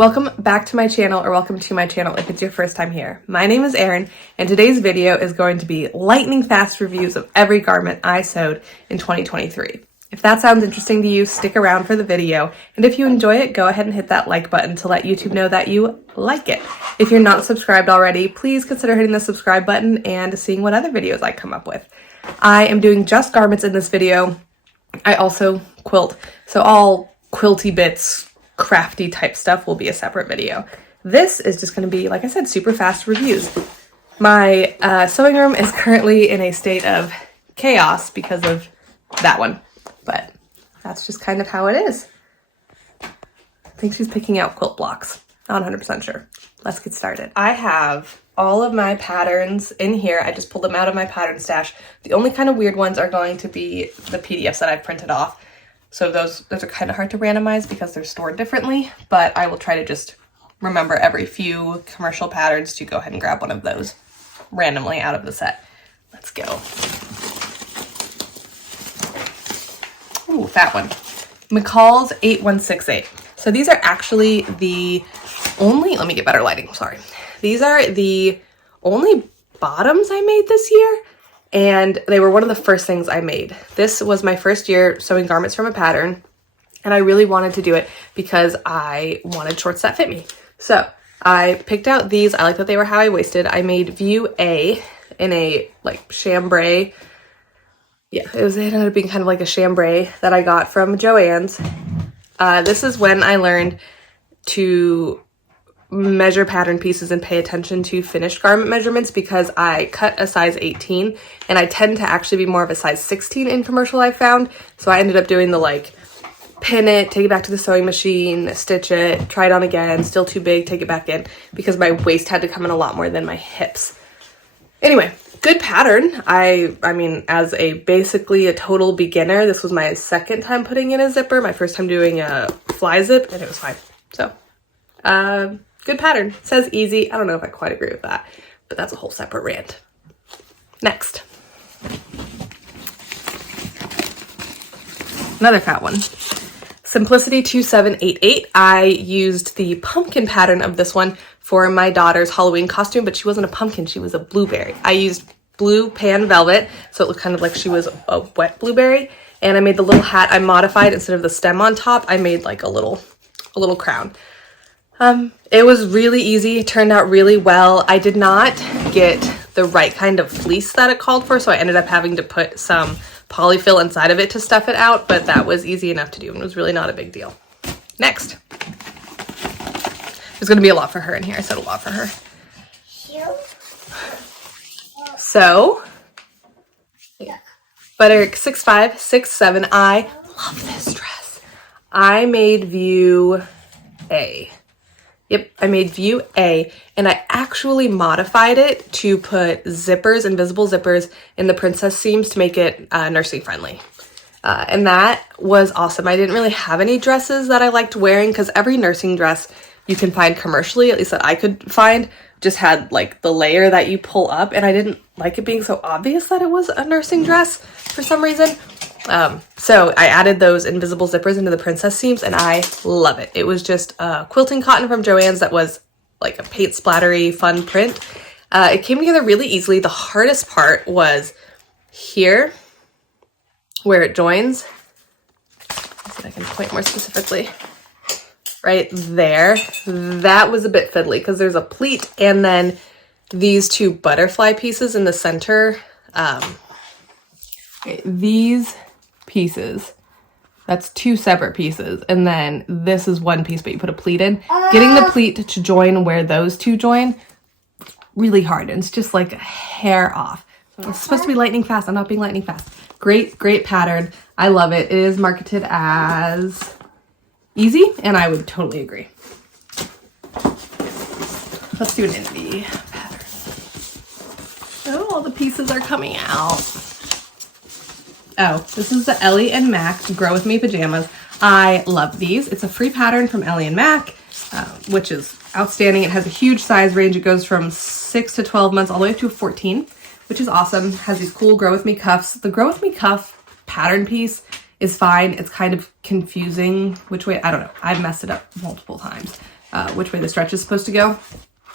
Welcome back to my channel, or welcome to my channel if it's your first time here. My name is Erin, and today's video is going to be lightning fast reviews of every garment I sewed in 2023. If that sounds interesting to you, stick around for the video, and if you enjoy it, go ahead and hit that like button to let YouTube know that you like it. If you're not subscribed already, please consider hitting the subscribe button and seeing what other videos I come up with. I am doing just garments in this video. I also quilt, so all quilty bits, crafty type stuff will be a separate video. This is just going to be, like I said, super fast reviews. My sewing room is currently in a state of chaos because of that one, but that's just kind of how it is. I think she's picking out quilt blocks. Not 100% sure. Let's get started. I have all of my patterns in here. I just pulled them out of my pattern stash. The only kind of weird ones are going to be the PDFs that I've printed off. So those are kind of hard to randomize because they're stored differently, but I will try to just remember every few commercial patterns to go ahead and grab one of those randomly out of the set. Let's go. Ooh, fat one. McCall's 8168. So these are actually the only, let me get better lighting, sorry. These are the only bottoms I made this year, and they were one of the first things I made. This was my first year sewing garments from a pattern, and I really wanted to do it because I wanted shorts that fit me. So I picked out these. I like that they were high-waisted. I made view A in a like chambray. Yeah, it ended up being kind of like a chambray that I got from Joann's. This is when I learned to measure pattern pieces and pay attention to finished garment measurements, because I cut a size 18 and I tend to actually be more of a size 16 in commercial, I found. So I ended up doing the like pin it, take it back to the sewing machine, stitch it, try it on again, still too big, take it back in, because my waist had to come in a lot more than my hips. Anyway, good pattern. I mean, as basically a total beginner, this was my second time putting in a zipper, my first time doing a fly zip, and it was fine. So, good pattern. It says easy. I don't know if I quite agree with that, but that's a whole separate rant. Next. Another fat one. Simplicity 2788. I used the pumpkin pattern of this one for my daughter's Halloween costume, but she wasn't a pumpkin, she was a blueberry. I used blue pan velvet, so it looked kind of like she was a wet blueberry, and I made the little hat. I modified, instead of the stem on top, I made like a little crown. It was really easy. It turned out really well. I did not get the right kind of fleece that it called for, so I ended up having to put some polyfill inside of it to stuff it out, but that was easy enough to do and it was really not a big deal. Next. There's going to be a lot for her in here. I said a lot for her. So, Butter 6567. I love this dress. I made view A. Yep, I made view A, and I actually modified it to put zippers, invisible zippers, in the princess seams to make it nursing friendly. And that was awesome. I didn't really have any dresses that I liked wearing, because every nursing dress you can find commercially, at least that I could find, just had like the layer that you pull up, and I didn't like it being so obvious that it was a nursing dress for some reason. So I added those invisible zippers into the princess seams, and I love it. It was just quilting cotton from Joann's that was like a paint splattery fun print. It came together really easily. The hardest part was here where it joins. Let's see if I can point more specifically. Right there. That was a bit fiddly because there's a pleat and then these two butterfly pieces in the center. These pieces, that's two separate pieces, and then this is one piece but you put a pleat in. Getting the pleat to join where those two join, really hard, and it's just like a hair off. So it's supposed to be lightning fast. I'm not being lightning fast. Great pattern. I love it. It is marketed as easy, and I would totally agree. Let's do an indie pattern. Oh, all the pieces are coming out. Oh, this is the Ellie and Mac Grow With Me pajamas. I love these. It's a free pattern from Ellie and Mac, which is outstanding. It has a huge size range. It goes from 6 to 12 months all the way up to 14, which is awesome. It has these cool Grow With Me cuffs. The Grow With Me cuff pattern piece is fine. It's kind of confusing which way, I don't know. I've messed it up multiple times. which way the stretch is supposed to go.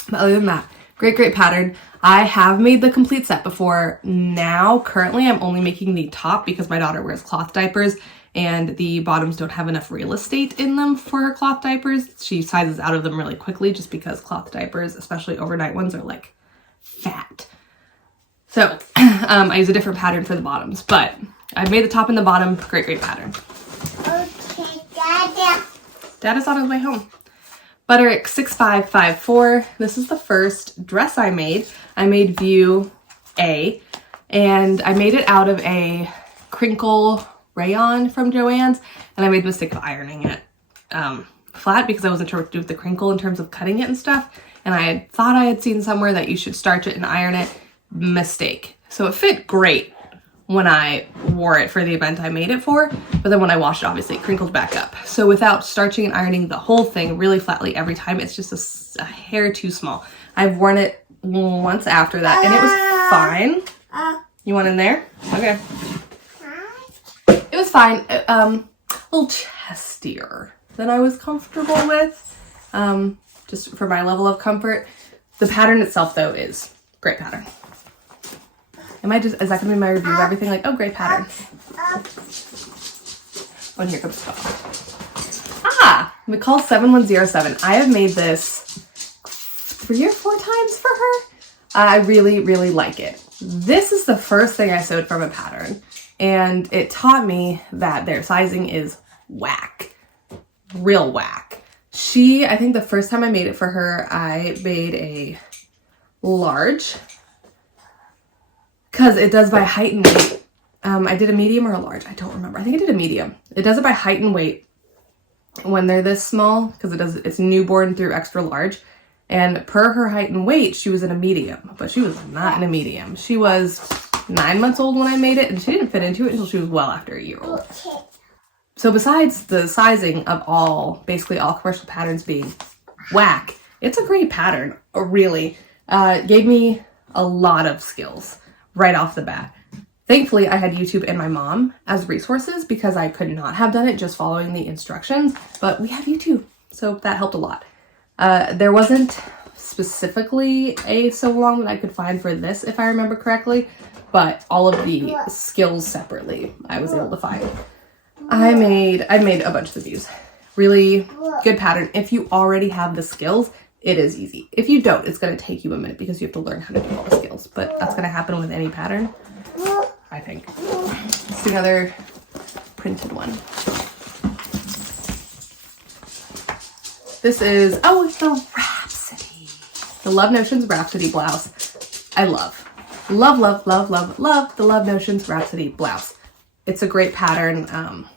But other than that, great pattern. I have made the complete set before. Now, currently, I'm only making the top because my daughter wears cloth diapers and the bottoms don't have enough real estate in them for her cloth diapers. She sizes out of them really quickly just because cloth diapers, especially overnight ones, are like fat. So I use a different pattern for the bottoms, but I've made the top and the bottom. Great pattern. Okay, Dada. Dad is on his way home. Butterick 6554. This is the first dress I made. I made view A, and I made it out of a crinkle rayon from Joann's, and I made the mistake of ironing it flat because I wasn't sure what to do with the crinkle in terms of cutting it and stuff, and I had thought I had seen somewhere that you should starch it and iron it. Mistake. So it fit great when I wore it for the event I made it for, but then when I washed it, obviously it crinkled back up. So without starching and ironing the whole thing really flatly every time, it's just a hair too small. I've worn it once after that and it was fine. You want in there? Okay. It was fine. A little chestier than I was comfortable with, just for my level of comfort. The pattern itself though is great pattern. Is that gonna be my review of everything? Like, oh, great pattern. Oh, and here comes Scott. McCall 7107. I have made this 3 or 4 times for her. I really like it. This is the first thing I sewed from a pattern, and it taught me that their sizing is whack. Real whack. I think the first time I made it for her, I made a large, because it does by height and weight. I did a medium or a large. I don't remember. I think I did a medium. It does it by height and weight when they're this small, because it's newborn through extra large. And per her height and weight, she was in a medium, but she was not in a medium. She was 9 months old when I made it, and she didn't fit into it until she was well after a year old. So besides the sizing of basically all commercial patterns being whack, it's a great pattern, really. Gave me a lot of skills right off the bat. Thankfully, I had YouTube and my mom as resources because I could not have done it just following the instructions, but we have YouTube, so that helped a lot. There wasn't specifically a sew along that I could find for this, if I remember correctly, but all of the skills separately I was able to find. I made a bunch of the views. Really good pattern. If you already have the skills, it is easy. If you don't, it's going to take you a minute because you have to learn how to do all the skills, but that's going to happen with any pattern, I think. It's another printed one. This is, it's the Rhapsody. The Love Notions Rhapsody blouse. I love the Love Notions Rhapsody blouse. It's a great pattern.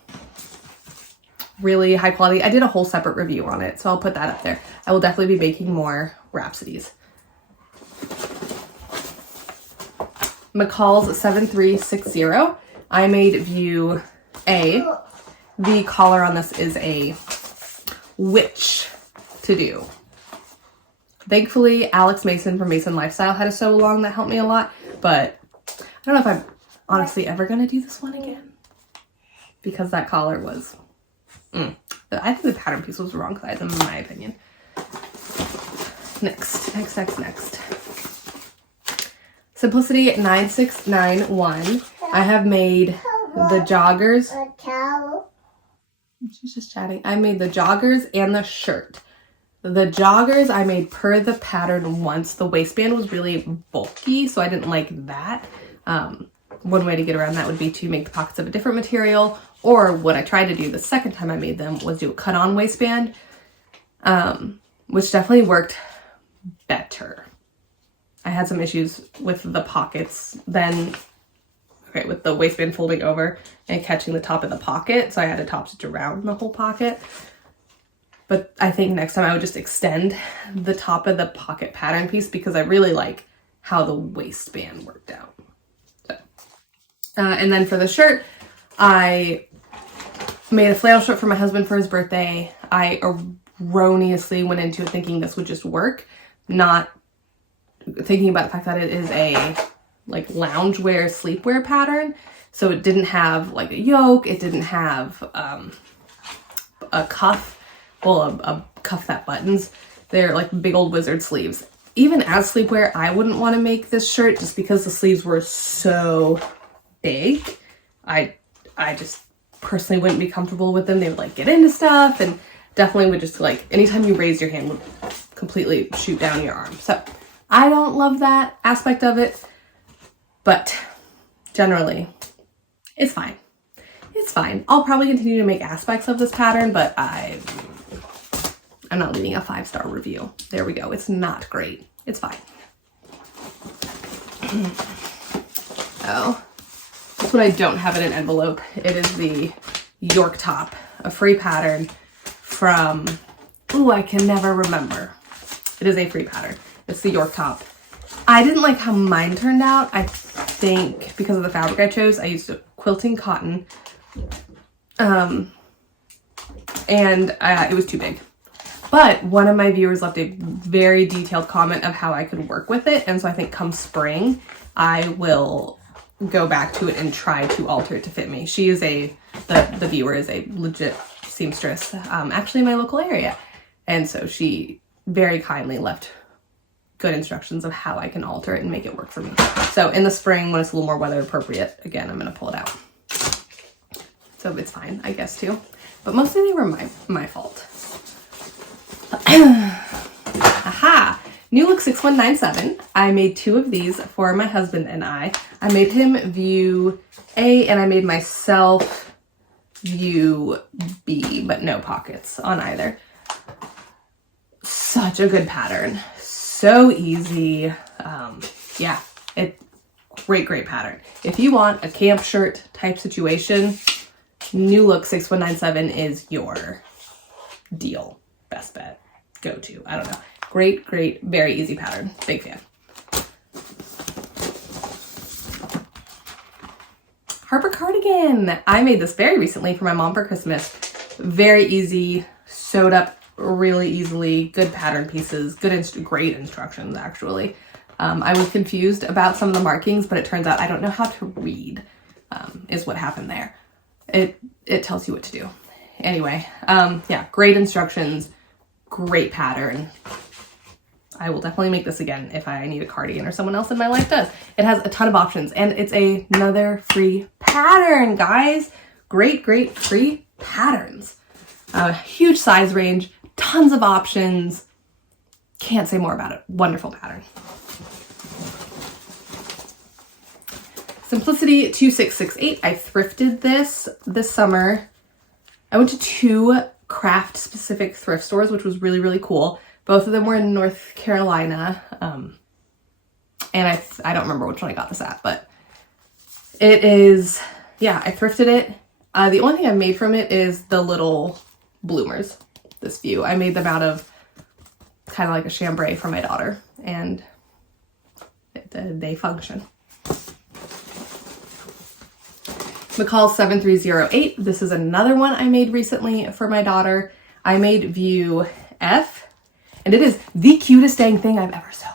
Really high quality. I did a whole separate review on it, so I'll put that up there. I will definitely be making more Rhapsodies. McCall's 7360. I made view A. The collar on this is a witch to do. Thankfully, Alex Mason from Mason Lifestyle had a sew along that helped me a lot, but I don't know if I'm honestly ever going to do this one again because that collar was... I think the pattern piece was the wrong size in my opinion. Next. Simplicity 9691. I have made the joggers. She's just chatting. I made the joggers and the shirt. The joggers I made per the pattern once. The waistband was really bulky, so I didn't like that. One way to get around that would be to make the pockets of a different material, or what I tried to do the second time I made them was do a cut-on waistband, which definitely worked better. I had some issues with the pockets then, with the waistband folding over and catching the top of the pocket, so I had to top stitch around the whole pocket. But I think next time I would just extend the top of the pocket pattern piece because I really like how the waistband worked out. And then for the shirt, I made a flannel shirt for my husband for his birthday. I erroneously went into it thinking this would just work, not thinking about the fact that it is a like loungewear, sleepwear pattern. So it didn't have like a yoke. It didn't have a cuff. Well, a cuff that buttons. They're like big old wizard sleeves. Even as sleepwear, I wouldn't want to make this shirt just because the sleeves were so big. I just personally wouldn't be comfortable with them. They would like get into stuff, and definitely would just like, anytime you raise your hand would completely shoot down your arm. So I don't love that aspect of it, but generally it's fine. It's fine. I'll probably continue to make aspects of this pattern, but I'm not leaving a 5-star review. There we go. It's not great. It's fine. Oh, that's what I don't have in an envelope. It is the York top, a free pattern from, ooh, I can never remember. It is a free pattern. It's the York top. I didn't like how mine turned out. I think because of the fabric I chose, I used quilting cotton. And it was too big. But one of my viewers left a very detailed comment of how I could work with it. And so I think come spring, I will go back to it and try to alter it to fit me. She is the viewer is a legit seamstress, actually in my local area. And so she very kindly left good instructions of how I can alter it and make it work for me. So in the spring, when it's a little more weather appropriate, again, I'm going to pull it out. So it's fine, I guess, too. But mostly they were my fault. Aha! New Look 6197. I made 2 of these for my husband and I. I made him view A, and I made myself view B, but no pockets on either. Such a good pattern. So easy. Yeah, great pattern. If you want a camp shirt type situation, New Look 6197 is your deal. Best bet. Go to. I don't know. Great, very easy pattern. Big fan. Harper cardigan. I made this very recently for my mom for Christmas. Very easy, sewed up really easily, good pattern pieces, great instructions actually. I was confused about some of the markings, but it turns out I don't know how to read, is what happened there. It tells you what to do. Anyway, yeah, great instructions, great pattern. I will definitely make this again if I need a cardigan or someone else in my life does. It has a ton of options, and it's another free pattern, guys. Great free patterns. Huge size range, tons of options. Can't say more about it. Wonderful pattern. Simplicity 2668. I thrifted this summer. I went to 2 craft specific thrift stores, which was really cool. Both of them were in North Carolina. And I don't remember which one I got this at, but it is, yeah, I thrifted it. The only thing I made from it is the little bloomers, this view. I made them out of kind of like a chambray for my daughter, and they function. McCall 7308. This is another one I made recently for my daughter. I made view F, and it is the cutest dang thing I've ever sewn.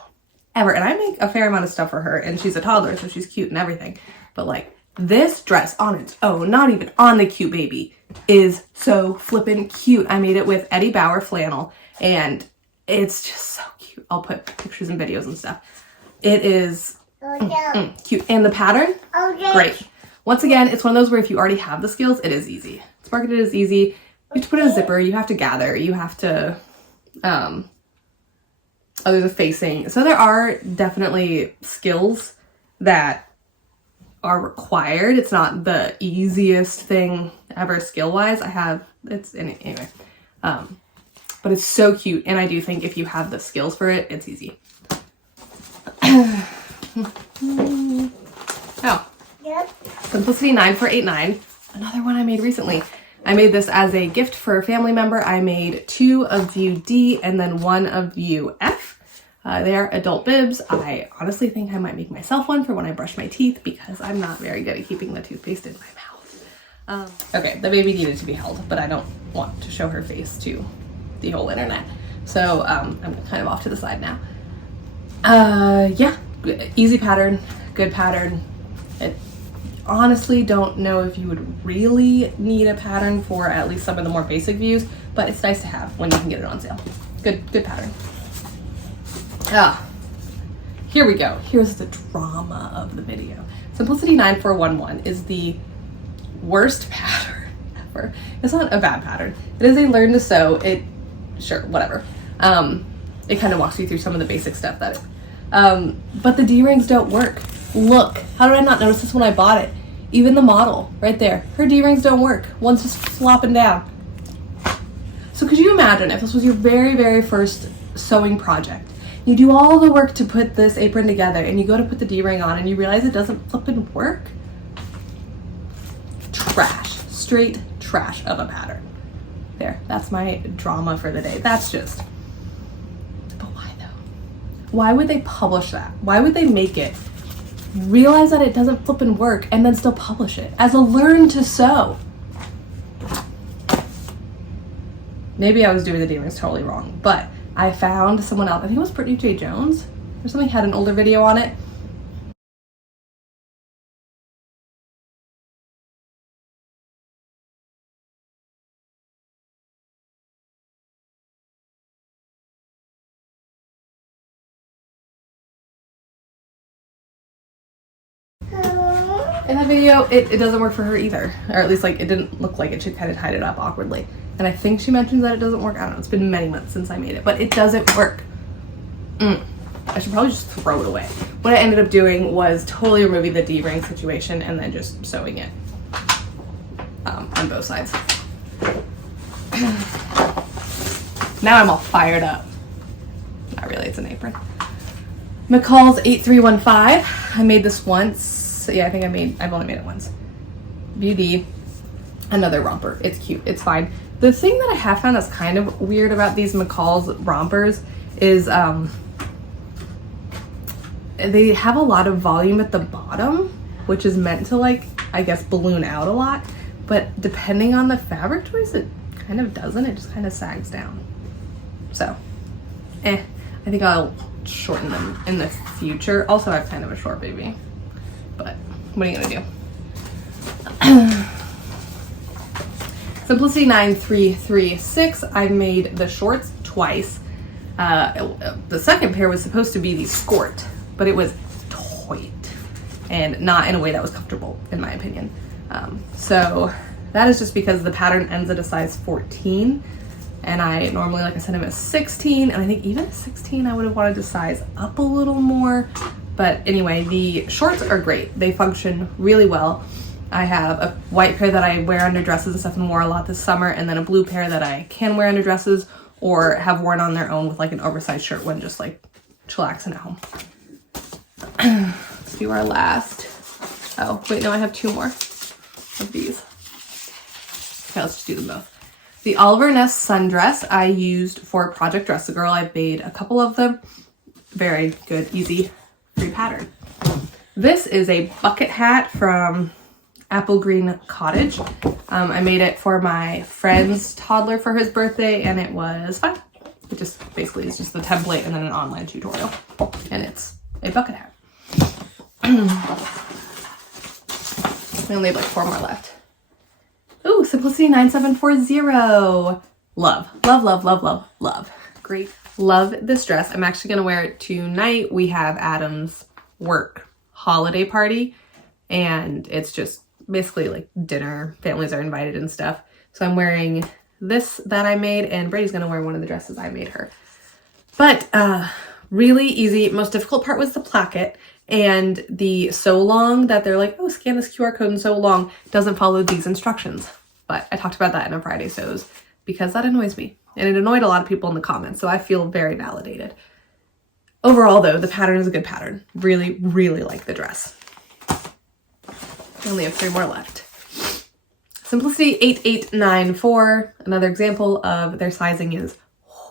Ever. And I make a fair amount of stuff for her, and she's a toddler, so she's cute and everything. But like, this dress on its own, not even on the cute baby, is so flippin' cute. I made it with Eddie Bauer flannel, and it's just so cute. I'll put pictures and videos and stuff. It is cute. And the pattern, great. Once again, it's one of those where if you already have the skills, it is easy. It's marketed as easy. You have to put in a zipper, you have to gather, you have to, there's a facing. So there are definitely skills that are required. It's not the easiest thing ever skill-wise. Anyway. But it's so cute, and I do think if you have the skills for it, it's easy. Oh. Yep. Simplicity 9489, another one I made recently. I made this as a gift for a family member. I made 2 of view D and then 1 of view F. They are adult bibs. I honestly think I might make myself one for when I brush my teeth because I'm not very good at keeping the toothpaste in my mouth. Okay, the baby needed to be held, but I don't want to show her face to the whole internet. So I'm kind of off to the side now. Yeah, easy pattern, good pattern. honestly don't know if you would really need a pattern for at least some of the more basic views, but it's nice to have when you can get it on sale. Good pattern. Here we go. Here's the drama of the video. Simplicity 9411 is the worst pattern ever. It's not a bad pattern. It is a learn to sew. Sure, whatever. It kind of walks you through some of the basic stuff but the D-rings don't work. Look, how did I not notice this when I bought it? Even the model right there, her D-rings don't work. One's just flopping down. So could you imagine if this was your very, very first sewing project? You do all the work to put this apron together and you go to put the D-ring on and you realize it doesn't flippin' work? Trash. Straight trash of a pattern. There, that's my drama for the day. But why though? Why would they publish that? Why would they make it, realize that it doesn't flippin' work, and then still publish it as a learn to sew? Maybe I was doing the D-rings totally wrong, but I found someone else, I think it was Brittany J. Jones or something, had an older video on it. In that video, it doesn't work for her either. Or at least like it didn't look like it. She kind of tied it up awkwardly. And I think she mentions that it doesn't work. I don't know, it's been many months since I made it, but it doesn't work. I should probably just throw it away. What I ended up doing was totally removing the D-ring situation and then just sewing it on both sides. Now I'm all fired up. Not really, it's an apron. McCall's 8315. I made this once. Yeah, I think I've only made it once. Beauty. Another romper. It's cute. It's fine. The thing that I have found that's kind of weird about these McCall's rompers is they have a lot of volume at the bottom, which is meant to, like, I guess, balloon out a lot. But depending on the fabric choice, it kind of doesn't. It just kind of sags down. So, I think I'll shorten them in the future. Also, I have kind of a short baby. But what are you gonna do? Simplicity 9336. I made the shorts twice. The second pair was supposed to be the skirt, but it was tight and not in a way that was comfortable, in my opinion. So that is just because the pattern ends at a size 14, and I normally, like I said, I'm a 16, and I think even a 16 I would have wanted to size up a little more. But anyway, the shorts are great. They function really well. I have a white pair that I wear under dresses and stuff and wore a lot this summer, and then a blue pair that I can wear under dresses or have worn on their own with like an oversized shirt when just like chillaxing at home. Let's do our last. Oh, wait, no, I have two more of these. Okay, let's just do them both. The Oliver Ness sundress I used for Project Dress a Girl. I made a couple of them. Very good, easy, free pattern. This is a bucket hat from Apple Green Cottage. I made it for my friend's toddler for his birthday, and it was fun. It just basically is just the template and then an online tutorial, and it's a bucket hat. We only have like 4 more left. Ooh, Simplicity 9740. Love, love, love, love, love, love. Great. Love this dress. I'm actually gonna wear it tonight. We have Adam's work holiday party, and it's just basically like dinner. Families are invited and stuff. So I'm wearing this that I made, and Brady's gonna wear one of the dresses I made her. But really easy. Most difficult part was the placket, and the sew long that they're like, oh, scan this QR code and sew long doesn't follow these instructions. But I talked about that in a Friday sews because that annoys me, and it annoyed a lot of people in the comments, so I feel very validated. Overall though, the pattern is a good pattern. Really, really like the dress. I only have 3 more left. Simplicity 8894, another example of their sizing is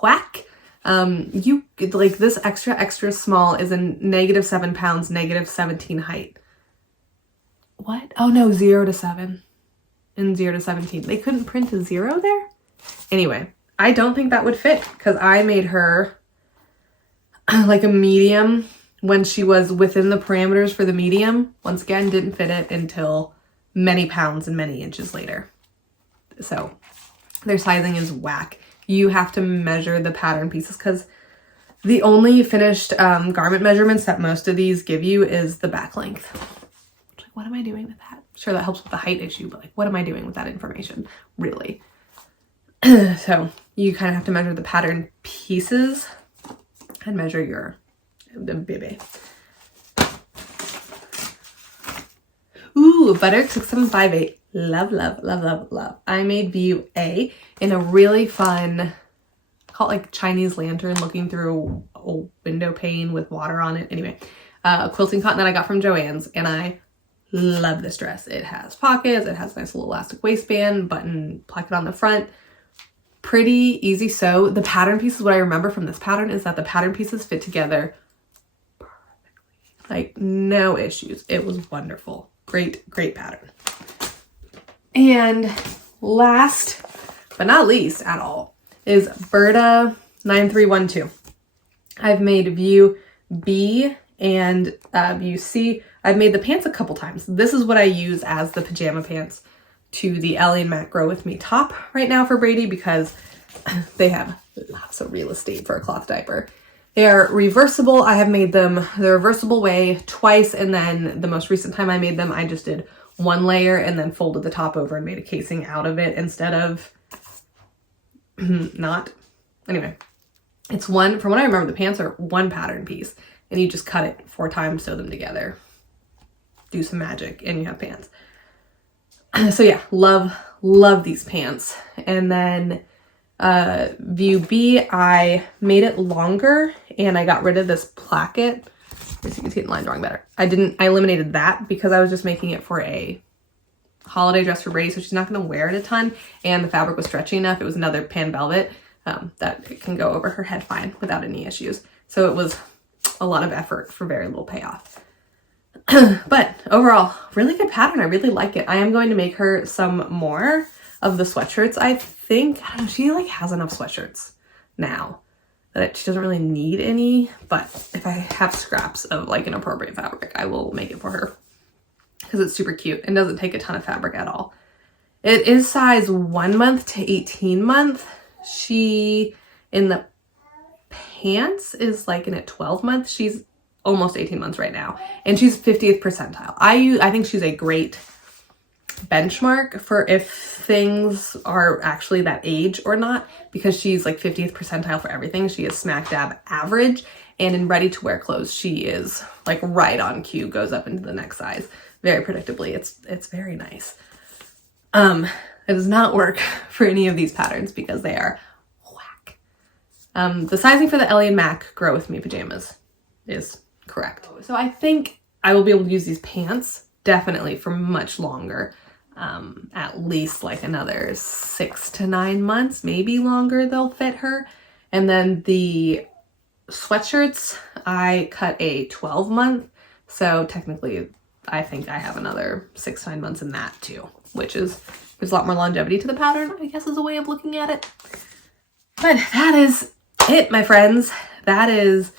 whack. You like this extra small is in -7 pounds, -17 height. What? Oh no, 0 to 7 and 0 to 17. They couldn't print a 0 there? Anyway, I don't think that would fit because I made her like a medium when she was within the parameters for the medium, once again, didn't fit it until many pounds and many inches later. So their sizing is whack. You have to measure the pattern pieces because the only finished garment measurements that most of these give you is the back length. Like, what am I doing with that? Sure, that helps with the height issue, but like, what am I doing with that information, really? So you kind of have to measure the pattern pieces and measure the baby. Ooh, Butter 6758. Love, love, love, love, love. I made view A in a really fun, call it like Chinese lantern, looking through a window pane with water on it. Anyway, quilting cotton that I got from Joann's, and I love this dress. It has pockets, it has a nice little elastic waistband, button placket on the front. Pretty easy sew. The pattern pieces, what I remember from this pattern is that the pattern pieces fit together perfectly. Like, no issues. It was wonderful. Great, great pattern. And last but not least at all is Berta 9312. I've made view B and view C. I've made the pants a couple times. This is what I use as the pajama pants to the Ellie and Matt Grow With Me top right now for Brady because they have lots of real estate for a cloth diaper. They are reversible. I have made them the reversible way twice, and then the most recent time I made them, I just did one layer and then folded the top over and made a casing out of it instead of not. Anyway, it's one, from what I remember, the pants are one pattern piece and you just cut it 4 times, sew them together, do some magic, and you have pants. So yeah, love these pants. And then view B, I made it longer and I got rid of this placket. As you can see it in line drawing better. I eliminated that because I was just making it for a holiday dress for Brady, so she's not going to wear it a ton, and the fabric was stretchy enough. It was another pan velvet that it can go over her head fine without any issues. So it was a lot of effort for very little payoff. But overall, really good pattern. I really like it. I am going to make her some more of the sweatshirts. I think, I don't know, she like has enough sweatshirts now that she doesn't really need any, but if I have scraps of like an appropriate fabric, I will make it for her because it's super cute and doesn't take a ton of fabric at all. It is size 1 month to 18 month. She, in the pants, is like in a 12 month. She's almost 18 months right now, and she's 50th percentile. I think she's a great benchmark for if things are actually that age or not, because she's like 50th percentile for everything. She is smack dab average, and in ready to wear clothes she is like right on cue, goes up into the next size very predictably. It's very nice. It does not work for any of these patterns because they are whack. The sizing for the Ellie and Mac Grow With Me pajamas is correct. So I think I will be able to use these pants definitely for much longer. At least like another 6 to 9 months, maybe longer, they'll fit her. And then the sweatshirts, I cut a 12 month. So technically I think I have another 6 to 9 months in that too, which is, there's a lot more longevity to the pattern, I guess is a way of looking at it. But that is it, my friends. That is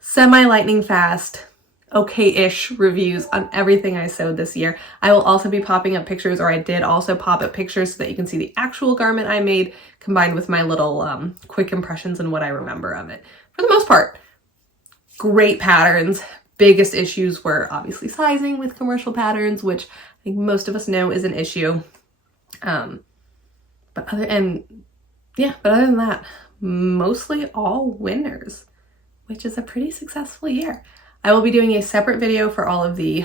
semi-lightning fast, okay-ish reviews on everything I sewed this year. I will also be popping up pictures, or I did also pop up pictures so that you can see the actual garment I made combined with my little quick impressions and what I remember of it. For the most part, great patterns. Biggest issues were obviously sizing with commercial patterns, which I think most of us know is an issue. But other than that, mostly all winners, which is a pretty successful year. I will be doing a separate video for all of the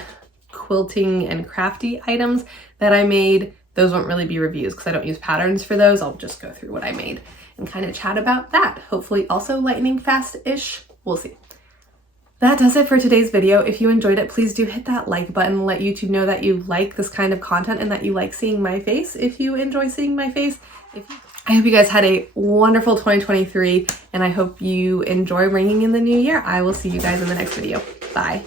quilting and crafty items that I made. Those won't really be reviews because I don't use patterns for those. I'll just go through what I made and kind of chat about that. Hopefully also lightning fast-ish. We'll see. That does it for today's video. If you enjoyed it, please do hit that like button and let YouTube know that you like this kind of content and that you like seeing my face if you enjoy seeing my face. I hope you guys had a wonderful 2023, and I hope you enjoy ringing in the new year. I will see you guys in the next video. Bye.